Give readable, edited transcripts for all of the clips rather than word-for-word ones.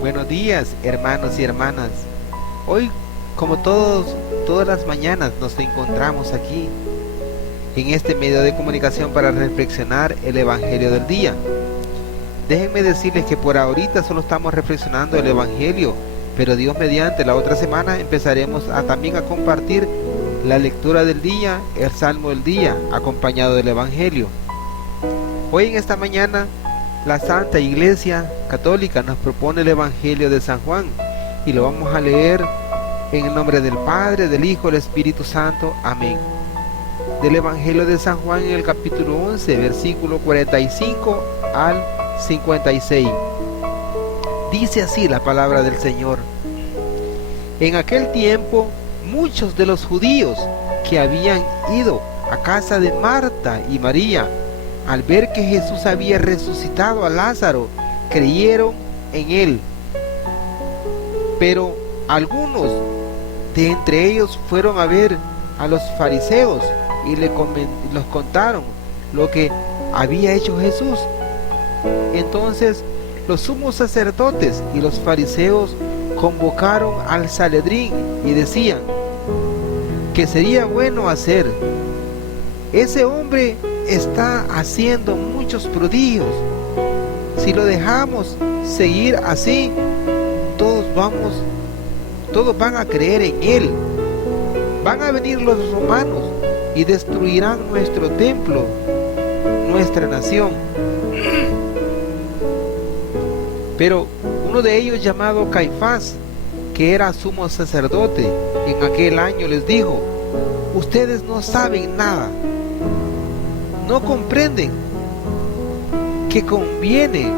Buenos días, hermanos y hermanas. Hoy, como todas las mañanas, nos encontramos aquí, en este medio de comunicación para reflexionar el Evangelio del día. Déjenme decirles que por ahorita solo estamos reflexionando el Evangelio, pero Dios mediante la otra semana empezaremos también a compartir la lectura del día, el Salmo del día, acompañado del Evangelio. Hoy en esta mañana, la Santa Iglesia Católica nos propone el Evangelio de San Juan y lo vamos a leer en el nombre del Padre, del Hijo y del Espíritu Santo. Amén. Del Evangelio de San Juan en el capítulo 11, versículo 45 al 56. Dice así la palabra del Señor. En aquel tiempo, muchos de los judíos que habían ido a casa de Marta y María, al ver que Jesús había resucitado a Lázaro, creyeron en él. Pero algunos de entre ellos fueron a ver a los fariseos y los contaron lo que había hecho Jesús. Entonces los sumos sacerdotes y los fariseos convocaron al Sanedrín y decían: ¿qué sería bueno hacer? Ese hombre está haciendo muchos prodigios. Si lo dejamos seguir así, todos van a creer en él. Van a venir los romanos y destruirán nuestro templo, nuestra nación. Pero uno de ellos, llamado Caifás, que era sumo sacerdote en aquel año, les dijo: ustedes no saben nada. ¿No comprenden que conviene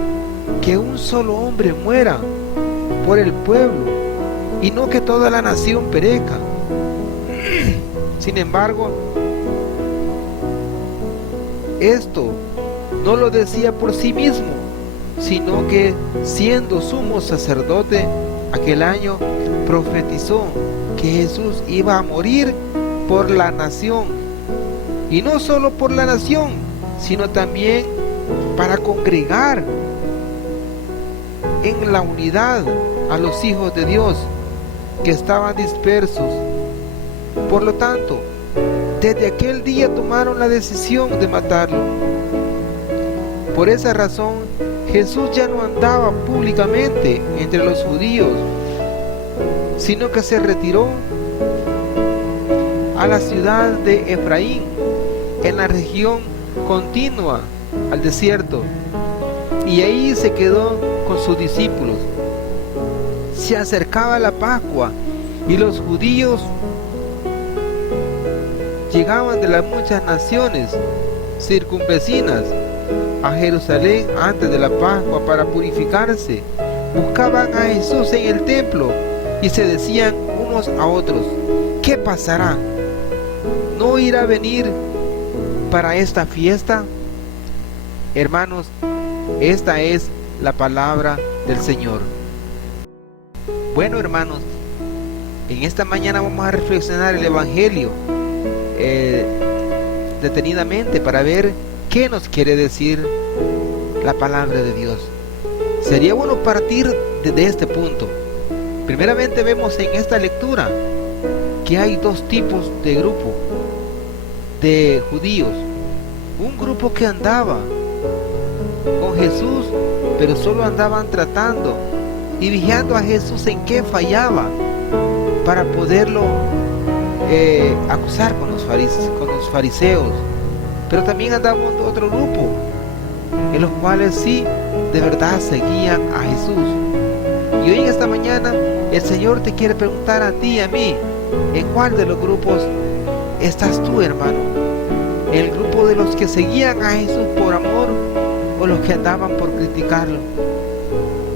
que un solo hombre muera por el pueblo y no que toda la nación perezca? Sin embargo, esto no lo decía por sí mismo, sino que, siendo sumo sacerdote aquel año, profetizó que Jesús iba a morir por la nación. Y no solo por la nación, sino también para congregar en la unidad a los hijos de Dios que estaban dispersos. Por lo tanto, desde aquel día tomaron la decisión de matarlo. Por esa razón, Jesús ya no andaba públicamente entre los judíos, sino que se retiró a la ciudad de Efraín, en la región continua al desierto, y ahí se quedó con sus discípulos. Se acercaba la Pascua y los judíos llegaban de las muchas naciones circunvecinas a Jerusalén antes de la Pascua para purificarse. Buscaban a Jesús en el templo y se decían unos a otros: ¿qué pasará? ¿No irá a venir para esta fiesta? Hermanos, esta es la palabra del Señor. Bueno, hermanos, en esta mañana vamos a reflexionar el Evangelio detenidamente para ver qué nos quiere decir la palabra de Dios. Sería bueno partir de este punto. Primeramente vemos en esta lectura que hay dos tipos de grupo de judíos. Un grupo que andaba con Jesús, pero solo andaban tratando y vigilando a Jesús en qué fallaba para poderlo acusar con los fariseos. Pero también andaba otro grupo, en los cuales sí, de verdad seguían a Jesús. Y hoy en esta mañana el Señor te quiere preguntar a ti y a mí: ¿en cuál de los grupos estás tú, hermano? ¿En el grupo de los que seguían a Jesús por amor o los que andaban por criticarlo?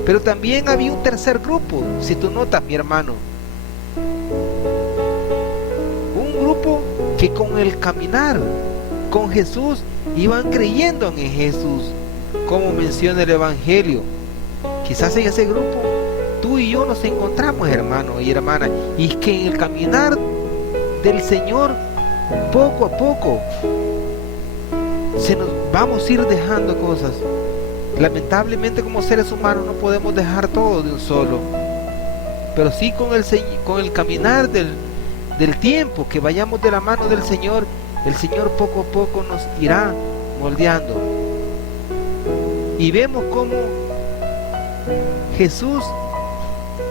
Pero también había un tercer grupo, si tú notas, mi hermano. Un grupo que con el caminar con Jesús iban creyendo en Jesús, como menciona el Evangelio. Quizás en ese grupo tú y yo nos encontramos, hermano y hermana, y es que en el caminar del Señor, poco a poco, vamos a ir dejando cosas. Lamentablemente, como seres humanos no podemos dejar todo de un solo, pero sí con el caminar del tiempo, que vayamos de la mano del Señor, el Señor poco a poco nos irá moldeando. Y vemos cómo Jesús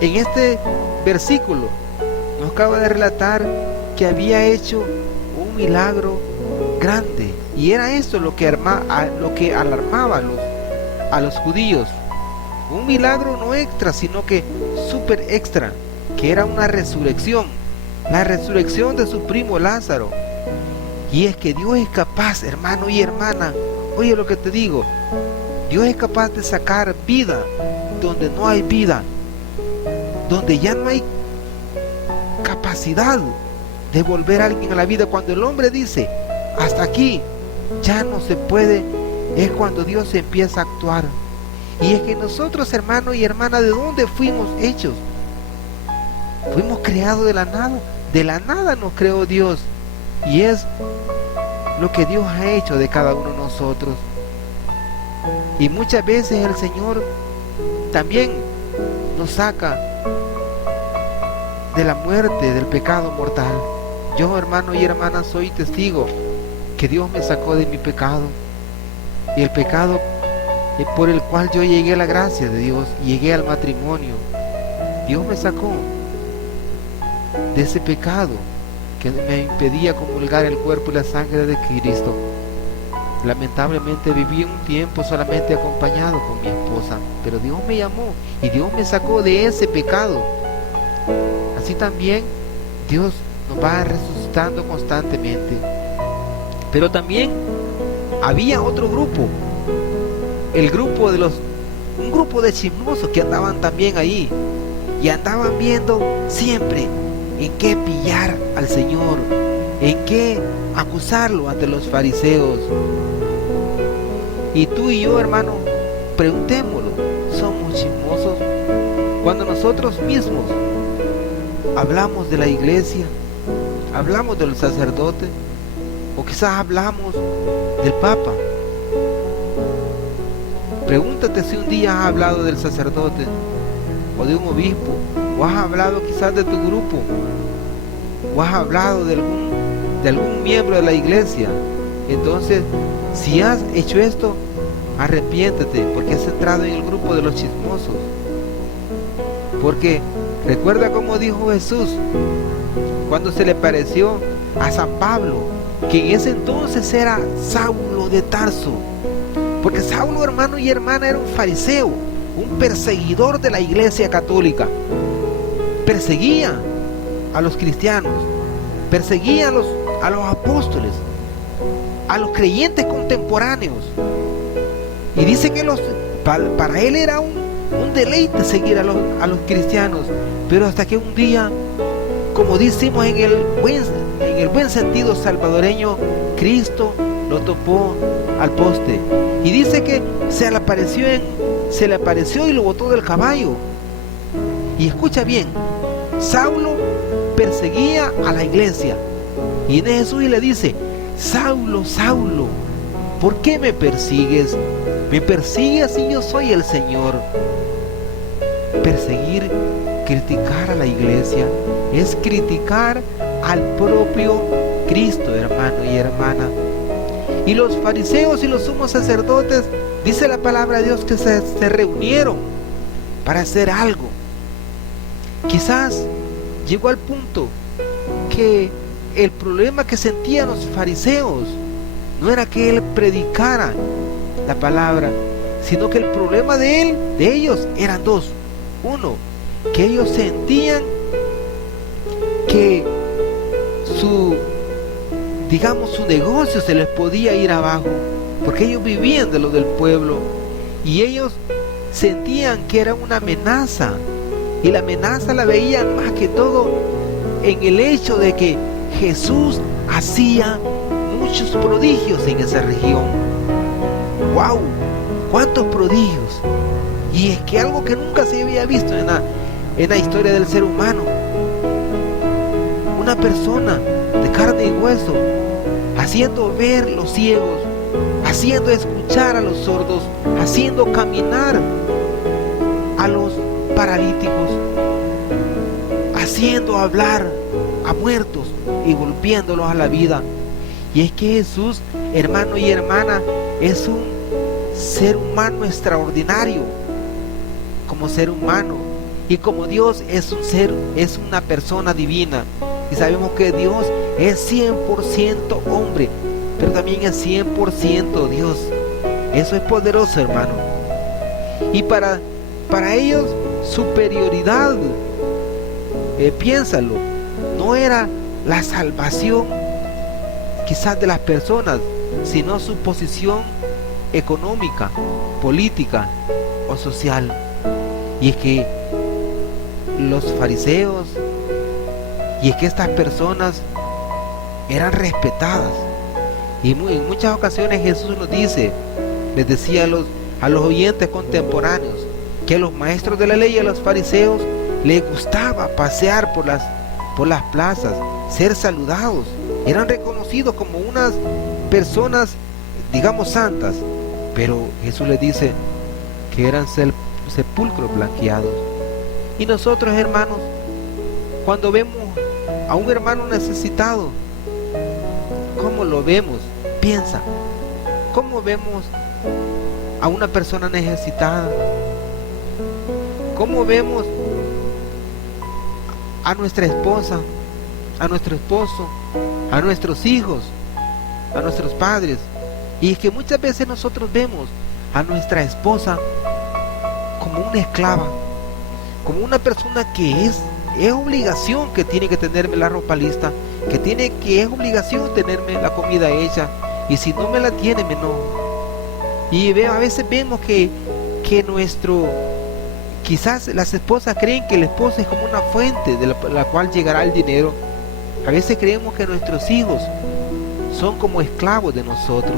en este versículo nos acaba de relatar que había hecho un milagro grande, y era esto lo que alarmaba a los judíos. Un milagro no extra, sino que súper extra, que era una resurrección, la resurrección de su primo Lázaro. Y es que Dios es capaz, hermano y hermana, oye lo que te digo, Dios es capaz de sacar vida donde no hay vida, donde ya no hay capacidad de volver a alguien a la vida. Cuando el hombre dice, hasta aquí, ya no se puede, es cuando Dios empieza a actuar. Y es que nosotros, hermano y hermana, ¿de dónde fuimos hechos? Fuimos creados de la nada nos creó Dios, y es lo que Dios ha hecho de cada uno de nosotros. Y muchas veces el Señor también nos saca de la muerte, del pecado mortal. Yo, hermano y hermana, soy testigo que Dios me sacó de mi pecado, y el pecado por el cual yo llegué a la gracia de Dios, llegué al matrimonio. Dios me sacó de ese pecado que me impedía comulgar el cuerpo y la sangre de Cristo. Lamentablemente viví un tiempo solamente acompañado con mi esposa, pero Dios me llamó y Dios me sacó de ese pecado. Así también Dios nos va resucitando constantemente. Pero también había otro grupo, un grupo de chismosos que andaban también ahí, y andaban viendo siempre en qué pillar al Señor, en qué acusarlo ante los fariseos. Y tú y yo, hermano, preguntémoslo, ¿somos chismosos? Cuando nosotros mismos hablamos de la iglesia, hablamos de los sacerdotes, o quizás hablamos del Papa. Pregúntate si un día has hablado del sacerdote o de un obispo, o has hablado quizás de tu grupo, o has hablado de algún miembro de la iglesia. Entonces, si has hecho esto, arrepiéntete, porque has entrado en el grupo de los chismosos. Porque recuerda cómo dijo Jesús cuando se le pareció a San Pablo, que en ese entonces era Saulo de Tarso. Porque Saulo, hermano y hermana, era un fariseo, un perseguidor de la iglesia católica. Perseguía a los cristianos, perseguía a los apóstoles, a los creyentes contemporáneos. Y dice que para él era un deleite seguir a los cristianos. Pero hasta que un día, como decimos en el buen sentido salvadoreño, Cristo lo topó al poste. Y dice que se le apareció y lo botó del caballo. Y escucha bien, Saulo perseguía a la iglesia. Y viene Jesús y le dice, Saulo, Saulo, ¿por qué me persigues? Me persigues si yo soy el Señor. Perseguir, criticar a la iglesia, es criticar al propio Cristo, hermano y hermana. Y los fariseos y los sumos sacerdotes, dice la palabra de Dios, que se reunieron para hacer algo. Quizás llegó al punto que el problema que sentían los fariseos no era que él predicara la palabra, sino que el problema de ellos eran dos. Uno, que ellos sentían que su negocio se les podía ir abajo, porque ellos vivían de lo del pueblo, y ellos sentían que era una amenaza, y la amenaza la veían más que todo en el hecho de que Jesús hacía muchos prodigios en esa región. ¡Wow! ¡Cuántos prodigios! Y es que algo que nunca se había visto en la historia del ser humano. Una persona de carne y hueso, haciendo ver los ciegos, haciendo escuchar a los sordos, haciendo caminar a los paralíticos, haciendo hablar a muertos y volviéndolos a la vida. Y es que Jesús, hermano y hermana, es un ser humano extraordinario como ser humano, y como Dios es un ser, es una persona divina. Y sabemos que Dios es 100% hombre, pero también es 100% Dios. Eso es poderoso, hermano. Y para ellos superioridad, piénsalo, no era la salvación quizás de las personas, sino su posición económica, política o social. Y es que los fariseos, y es que estas personas eran respetadas, y en muchas ocasiones Jesús nos dice, les decía a los oyentes contemporáneos, que a los maestros de la ley y a los fariseos les gustaba pasear por las plazas, ser saludados, eran reconocidos como unas personas, digamos, santas, pero Jesús les dice que eran sepulcros blanqueados. Y nosotros, hermanos, cuando vemos a un hermano necesitado, ¿cómo lo vemos? Piensa, ¿cómo vemos a una persona necesitada? ¿Cómo vemos a nuestra esposa, a nuestro esposo, a nuestros hijos, a nuestros padres? Y es que muchas veces nosotros vemos a nuestra esposa como una esclava, como una persona que es obligación que tiene que tenerme la ropa lista, que es obligación tenerme la comida hecha, y si no me la tiene, me no. Y a veces vemos que quizás las esposas creen que el esposo es como una fuente de la cual llegará el dinero. A veces creemos que nuestros hijos son como esclavos de nosotros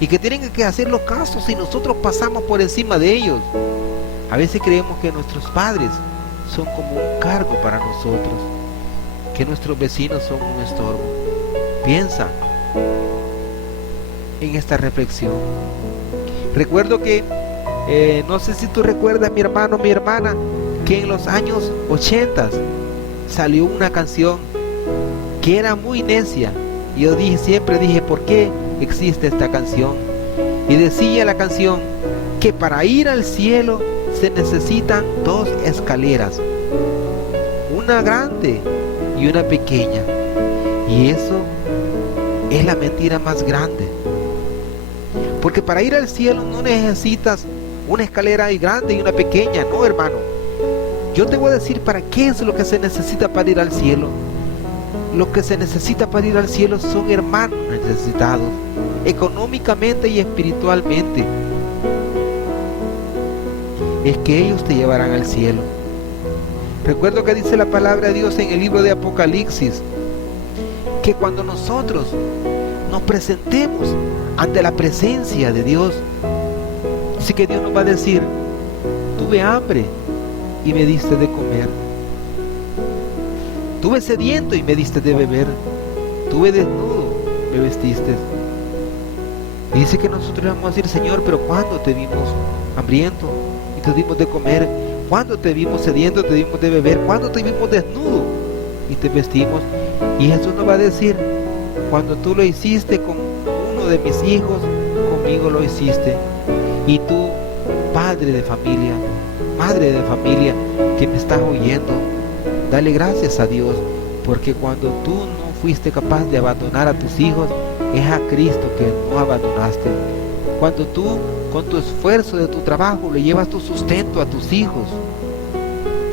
y que tienen que hacerlos caso si nosotros pasamos por encima de ellos. A veces creemos que nuestros padres son como un cargo para nosotros, que nuestros vecinos son un estorbo. Piensa en esta reflexión. Recuerdo que, no sé si tú recuerdas, mi hermano, mi hermana, que en los años 80 salió una canción que era muy necia. Y yo siempre dije, ¿por qué existe esta canción? Y decía la canción que para ir al cielo se necesitan dos escaleras, una grande y una pequeña. Y eso es la mentira más grande, porque para ir al cielo no necesitas una escalera grande y una pequeña, no, hermano. Yo te voy a decir para qué es lo que se necesita para ir al cielo. Lo que se necesita para ir al cielo son hermanos necesitados, económicamente y espiritualmente. Es que ellos te llevarán al cielo. Recuerdo que dice la palabra de Dios en el libro de Apocalipsis, que cuando nosotros nos presentemos ante la presencia de Dios, así que Dios nos va a decir, tuve hambre y me diste de comer, tuve sediento y me diste de beber, tuve desnudo, me vestiste. Y dice que nosotros vamos a decir, Señor, pero ¿cuándo te vimos hambriento y te dimos de comer? ¿Cuándo te vimos sediento, te dimos de beber? ¿Cuándo te vimos desnudo y te vestimos? Y Jesús nos va a decir, cuando tú lo hiciste con uno de mis hijos, conmigo lo hiciste. Y tú, padre de familia, madre de familia, que me estás oyendo, dale gracias a Dios, porque cuando tú no fuiste capaz de abandonar a tus hijos, es a Cristo que no abandonaste. Cuando tú, con tu esfuerzo de tu trabajo, le llevas tu sustento a tus hijos,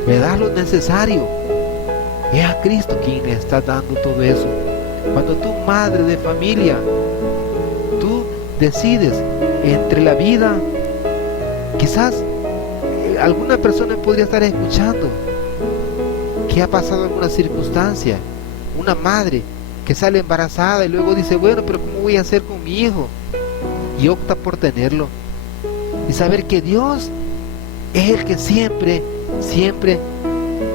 le das lo necesario, es a Cristo quien le está dando todo eso. Cuando tú, madre de familia, tú decides entre la vida, quizás alguna persona podría estar escuchando que ha pasado alguna circunstancia, una madre que sale embarazada y luego dice, bueno, pero ¿cómo voy a hacer con mi hijo? Y opta por tenerlo. Y saber que Dios es el que siempre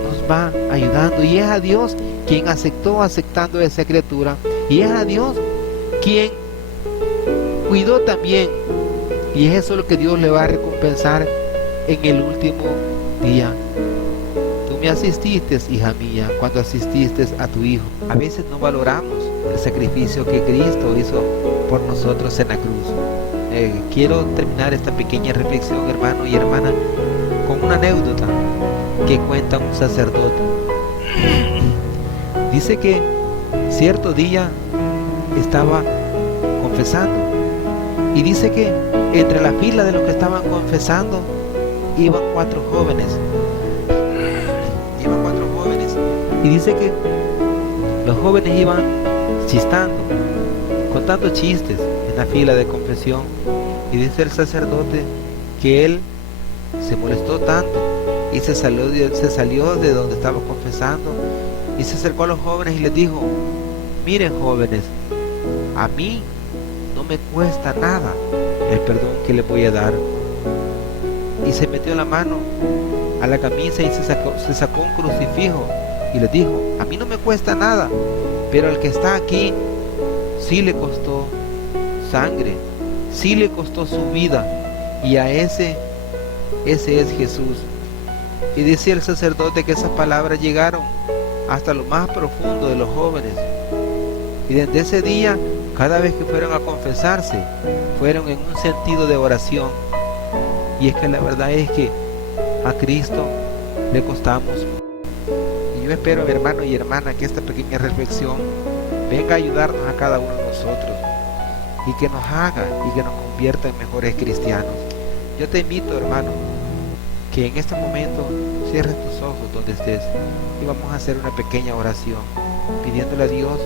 nos va ayudando. Y es a Dios quien aceptando a esa criatura. Y es a Dios quien cuidó también. Y es eso lo que Dios le va a recompensar en el último día. Tú me asististe, hija mía, cuando asististe a tu hijo. A veces no valoramos el sacrificio que Cristo hizo por nosotros en la cruz. Quiero terminar esta pequeña reflexión, hermano y hermana, con una anécdota que cuenta un sacerdote. Dice que cierto día estaba confesando y dice que entre la fila de los que estaban confesando iban cuatro jóvenes y dice que los jóvenes iban chistando, contando chistes en la fila de confesión, y dice el sacerdote que él se molestó tanto y se salió de donde estaba confesando y se acercó a los jóvenes y les dijo: miren, jóvenes, a mí no me cuesta nada el perdón que les voy a dar. Y se metió la mano a la camisa y se sacó un crucifijo y les dijo: a mí no me cuesta nada, pero al que está aquí sí le costó sangre, sí le costó su vida, y a ese es Jesús. Y decía el sacerdote que esas palabras llegaron hasta lo más profundo de los jóvenes, y desde ese día, cada vez que fueron a confesarse, fueron en un sentido de oración. Y es que la verdad es que a Cristo le costamos. Y yo espero, hermano y hermana, que esta pequeña reflexión venga a ayudarnos a cada uno de nosotros y que nos haga y que nos convierta en mejores cristianos. Yo te invito, hermano, que en este momento cierres tus ojos donde estés y vamos a hacer una pequeña oración pidiéndole a Dios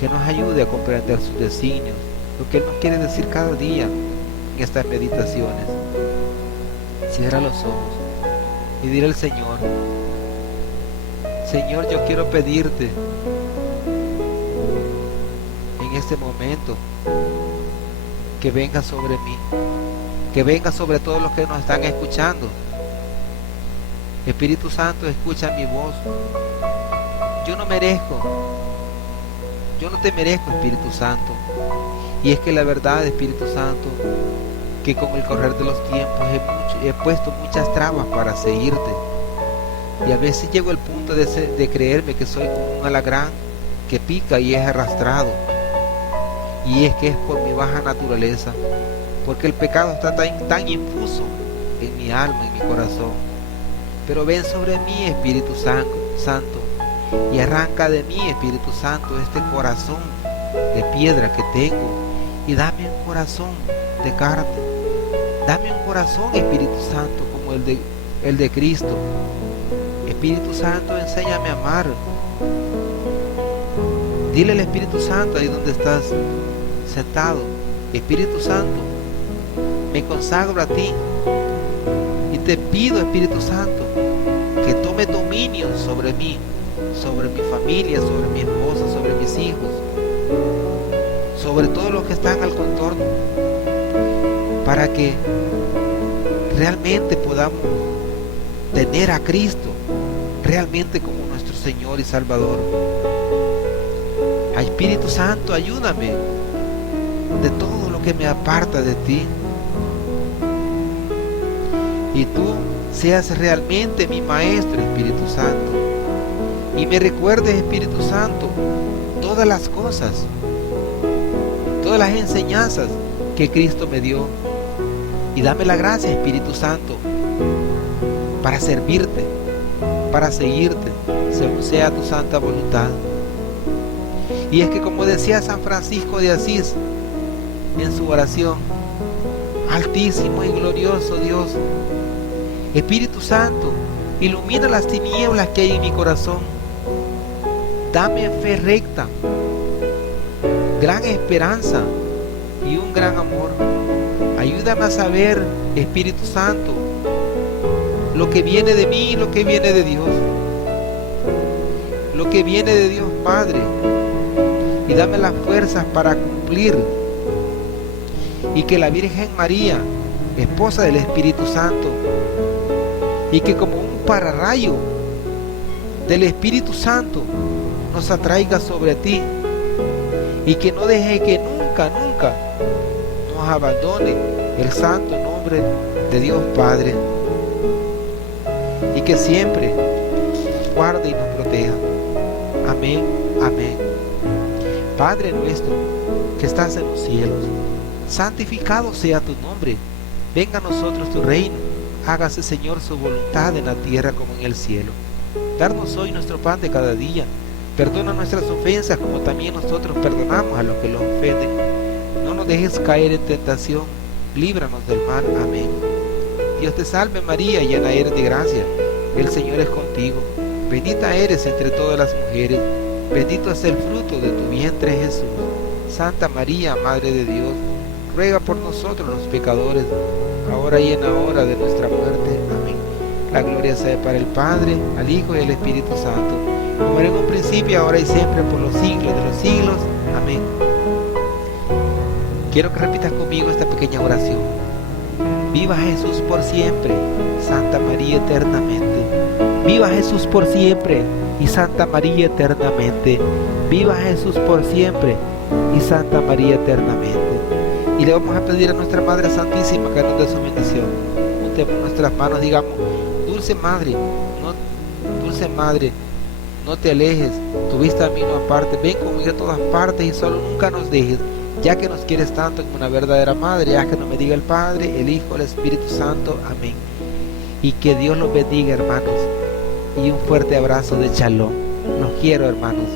que nos ayude a comprender sus designios, lo que Él nos quiere decir cada día en estas meditaciones. Cierra los ojos y dile al Señor: Señor, yo quiero pedirte en este momento que venga sobre mí, que venga sobre todos los que nos están escuchando. Espíritu Santo, escucha mi voz. Yo no te merezco, Espíritu Santo. Y es que la verdad, Espíritu Santo, que con el correr de los tiempos he puesto muchas trabas para seguirte. Y a veces llego al punto de creerme que soy como un alacrán que pica y es arrastrado. Y es que es por mi baja naturaleza, porque el pecado está tan infuso en mi alma, en mi corazón. Pero ven sobre mí, Espíritu Santo, y arranca de mí, Espíritu Santo, este corazón de piedra que tengo, y dame un corazón de carne. Dame un corazón, Espíritu Santo, como el de Cristo. Espíritu Santo, enséñame a amar. Dile al Espíritu Santo ahí donde estás sentado: Espíritu Santo, me consagro a ti y te pido, Espíritu Santo, que tome dominio sobre mí, sobre mi familia, sobre mi esposa, sobre mis hijos, sobre todos los que están al contorno, para que realmente podamos tener a Cristo realmente como nuestro Señor y Salvador. Espíritu Santo, ayúdame de todo lo que me aparta de ti, y tú seas realmente mi maestro, Espíritu Santo, y me recuerdes, Espíritu Santo, todas las cosas, todas las enseñanzas que Cristo me dio, y dame la gracia, Espíritu Santo, para servirte, para seguirte según sea tu santa voluntad. Y es que, como decía San Francisco de Asís en su oración: Altísimo y glorioso Dios, Espíritu Santo, ilumina las tinieblas que hay en mi corazón. Dame fe recta, gran esperanza y un gran amor. Ayúdame a saber, Espíritu Santo, lo que viene de mí y lo que viene de Dios. Lo que viene de Dios, Padre. Y dame las fuerzas para cumplir. Y que la Virgen María, esposa del Espíritu Santo, y que como un pararrayo del Espíritu Santo nos atraiga sobre ti, y que no deje que nunca nos abandone el santo nombre de Dios Padre, y que siempre nos guarde y nos proteja. Amén, amén. Padre nuestro que estás en los cielos, santificado sea tu nombre. Venga a nosotros tu reino. Hágase, Señor, su voluntad en la tierra como en el cielo. Darnos hoy nuestro pan de cada día. Perdona nuestras ofensas como también nosotros perdonamos a los que nos ofenden. No nos dejes caer en tentación. Líbranos del mal. Amén. Dios te salve María, llena eres de gracia. El Señor es contigo. Bendita eres entre todas las mujeres. Bendito es el fruto de tu vientre Jesús. Santa María, Madre de Dios, ruega por nosotros los pecadores, ahora y en la hora de nuestra muerte. Amén. La gloria sea para el Padre, al Hijo y al Espíritu Santo, como era en un principio, ahora y siempre, por los siglos de los siglos. Amén. Quiero que repitas conmigo esta pequeña oración. Viva Jesús por siempre, Santa María eternamente. Viva Jesús por siempre y Santa María eternamente. Viva Jesús por siempre y Santa María eternamente. Y le vamos a pedir a nuestra Madre Santísima que nos dé su bendición. Juntemos nuestras manos, digamos: Dulce Madre, no te alejes, tu vista a mí no aparte, ven conmigo a todas partes y solo nunca nos dejes, ya que nos quieres tanto como una verdadera madre. Haz que nos bendiga el Padre, el Hijo, el Espíritu Santo. Amén. Y que Dios los bendiga, hermanos, y un fuerte abrazo de Shalom. Los quiero, hermanos.